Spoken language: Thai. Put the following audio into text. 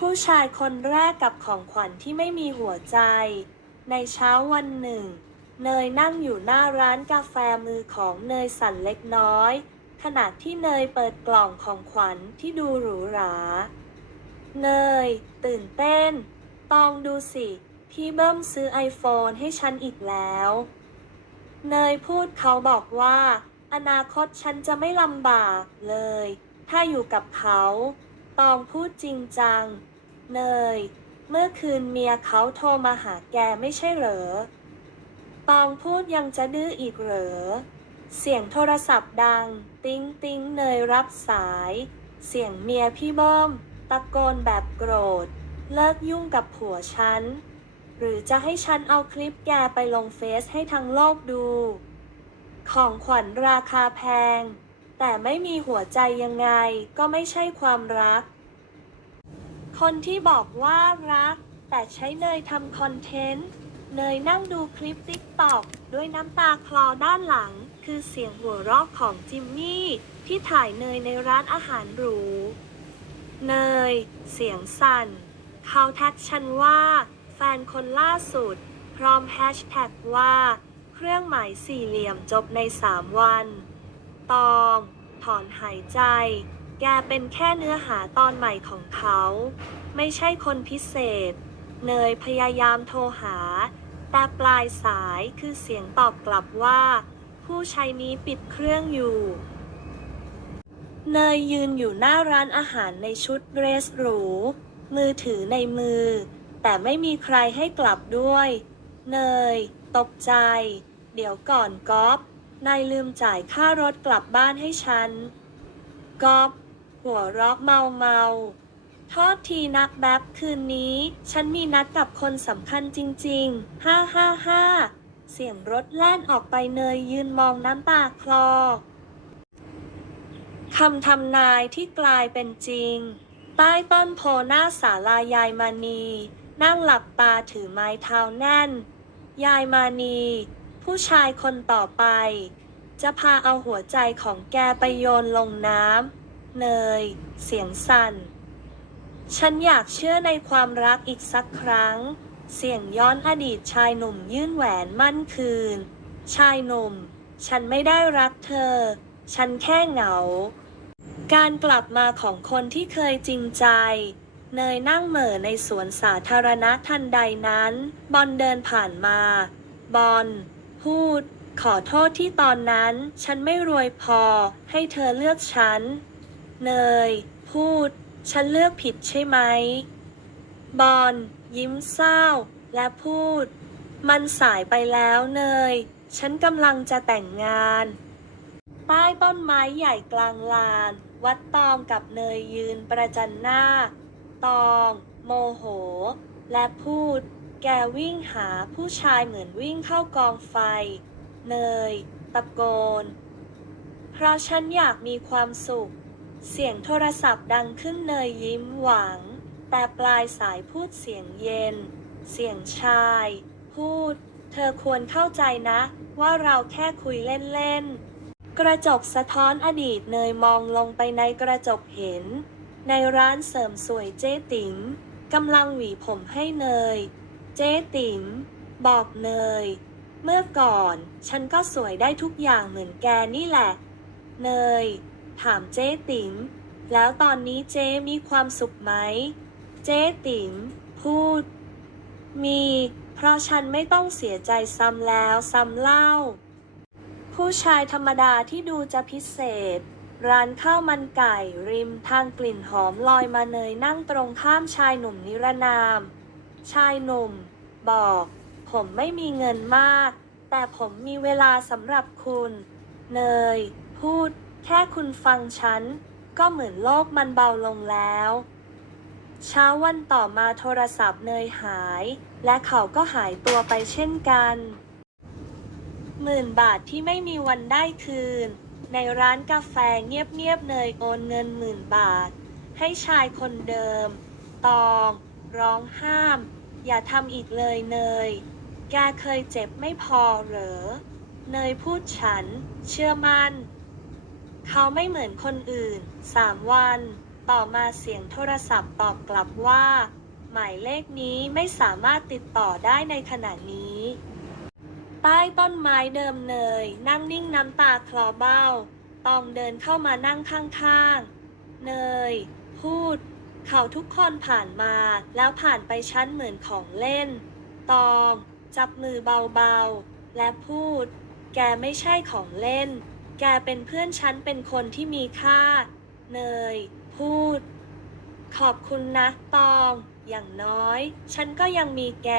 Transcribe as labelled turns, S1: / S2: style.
S1: ผู้ชายคนแรกกับของขวัญที่ไม่มีหัวใจ ในเช้าวันหนึ่ง เนยนั่งอยู่หน้าร้านกาแฟมือของเนยสั่นเล็กน้อย ขณะที่เนยเปิดกล่องของขวัญที่ดูหรูหรา เนย ตื่นเต้น ตองดูสิ พี่เบิ้มซื้อไอโฟนให้ฉันอีกแล้ว เนยพูดเขาบอกว่า อนาคตฉันจะไม่ลำบากเลย ถ้าอยู่กับเขา ตองพูดจริงจัง เนย เมื่อคืนเมียเขาโทรมาหาแกไม่ใช่เหรอ ตองพูดยังจะดื้ออีกเหรอ เสียงโทรศัพท์ดัง ติ้งติ้งเนยรับสาย เสียงเมียพี่เบิ้มตะโกนแบบโกรธ เลิกยุ่งกับผัวฉัน หรือจะให้ฉันเอาคลิปแกไปลงเฟซให้ทั้งโลกดู ของขวัญราคาแพง แต่ไม่มีหัวใจยังไงก็ไม่ใช่ความรัก คนที่บอกว่ารัก แต่ใช้เนยทำคอนเทนต์เนยนั่งดูคลิปติ๊กตอกด้วยน้ำตาคลอด้านหลัง คือเสียงหัวเราะของจิมมี่ที่ถ่ายเนยในร้านอาหารหรู เนย เสียงสั่น เขาแท็กฉันว่า แฟนคนล่าสุด พร้อมแฮชแท็กว่า เครื่องหมายสี่เหลี่ยมจบในสามวัน ตอง ถอนหายใจ แกเป็นแค่เนื้อหาตอนใหม่ของเขา ไม่ใช่คนพิเศษ เนยพยายามโทรหา แต่ปลายสายคือเสียงตอบกลับว่า ผู้ใช้นี้ปิดเครื่องอยู่ เนยยืนอยู่หน้าร้านอาหารในชุดเดรสหรู มือถือในมือ แต่ไม่มีใครให้กลับด้วย เนย ตกใจ เดี๋ยวก่อนก๊อฟ นายลืมจ่ายค่ารถกลับบ้านให้ฉันกอฟหัวรักเมาเมาๆโทษทีนักแบ๊บคืนนี้ ฉันมีนัดกับคนสำคัญจริงๆฮ่าฮ่าฮ่าเสียงรถแล่นออกไปเนยยืนมองน้ำตาคลอ คำทำนายที่กลายเป็นจริง ใต้ต้นโพหน้าศาลายายมานี นั่งหลับตาถือไม้เท้าแน่น ยายมานี ผู้ชายคนต่อไป จะพาเอาหัวใจของแกไปโยนลงน้ำ เนย เสียงสั่น ฉันอยากเชื่อในความรักอีกสักครั้ง เสียงย้อนอดีตชายหนุ่มยื่นแหวนมั่นคืน ชายหนุ่ม ฉันไม่ได้รักเธอ ฉันแค่เหงา การกลับมาของคนที่เคยจริงใจเนยนั่งเหม่อในสวนสาธารณะทันใดนั้น บอลเดินผ่านมา บอลพูด ขอโทษที่ตอนนั้นฉันไม่รวยพอให้เธอเลือกฉัน เนย พูด ฉันเลือกผิดใช่ไหม บอลยิ้มเศร้า และพูด มันสายไปแล้วเนย ฉันกำลังจะแต่งงาน ใต้ต้นไม้ใหญ่กลางลาน วัดตองกับเนยยืนประจันหน้า ตอง โมโห และพูด แกวิ่งหาผู้ชายเหมือนวิ่งเข้ากองไฟ เนย ตะโกน เพราะฉันอยากมีความสุข เสียงโทรศัพท์ดังขึ้นเนยยิ้มหวัง แต่ปลายสายพูดเสียงเย็น เสียงชาย พูด เธอควรเข้าใจนะ ว่าเราแค่คุยเล่น ๆ กระจกสะท้อนอดีตเนยมองลงไปในกระจกเห็น ในร้านเสริมสวยเจ๊ติ๋มกำลังหวีผมให้เนย เจ๊ติ๋มบอกเนย เมื่อก่อน ฉันก็สวยได้ทุกอย่างเหมือนแกนี่แหละ เนย ถามเจ๊ติ๋ม แล้วตอนนี้เจ๊มีความสุขไหม เจ๊ติ๋ม พูด มี เพราะฉันไม่ต้องเสียใจซ้ำแล้วซ้ำเล่า ผู้ชายธรรมดาที่ดูจะพิเศษ ร้านข้าวมันไก่ริมทางกลิ่นหอมลอยมาเนยนั่งตรงข้ามชายหนุ่มนิรนาม ชายหนุ่ม บอก ผมไม่มีเงินมาก แต่ผมมีเวลาสำหรับคุณ เนย พูด แค่คุณฟังฉัน ก็เหมือนโลกมันเบาลงแล้ว เช้าวันต่อมาโทรศัพท์เนยหาย และเขาก็หายตัวไปเช่นกันหมื่นบาทที่ไม่มีวันได้คืน ในร้านกาแฟเงียบๆเนยโอนเงินหมื่นบาท ให้ชายคนเดิม ตอง ร้องห้าม อย่าทำอีกเลยเนย แกเคยเจ็บไม่พอเหรอ เนยพูดฉัน เชื่อมัน่น เขาไม่เหมือนคนอื่น สามวัน ต่อมาเสียงโทรศัพท์ตอบกลับว่า หมายเลขนี้ไม่สามารถติดต่อได้ในขณะนี้ ใต้ต้นไม้เดิมเนย นั่งนิ่งน้ำตาคลอเบ้า ตองเดินเข้ามานั่งข้างๆ เนย พูด เขาทุกคนผ่านมาแล้วผ่านไปชั้นเหมือนของเล่น ตอง จับมือเบาๆ และพูด แกไม่ใช่ของเล่น แกเป็นเพื่อนฉันเป็นคนที่มีค่า เนย พูด ขอบคุณนะตอง อย่างน้อย ฉันก็ยังมีแก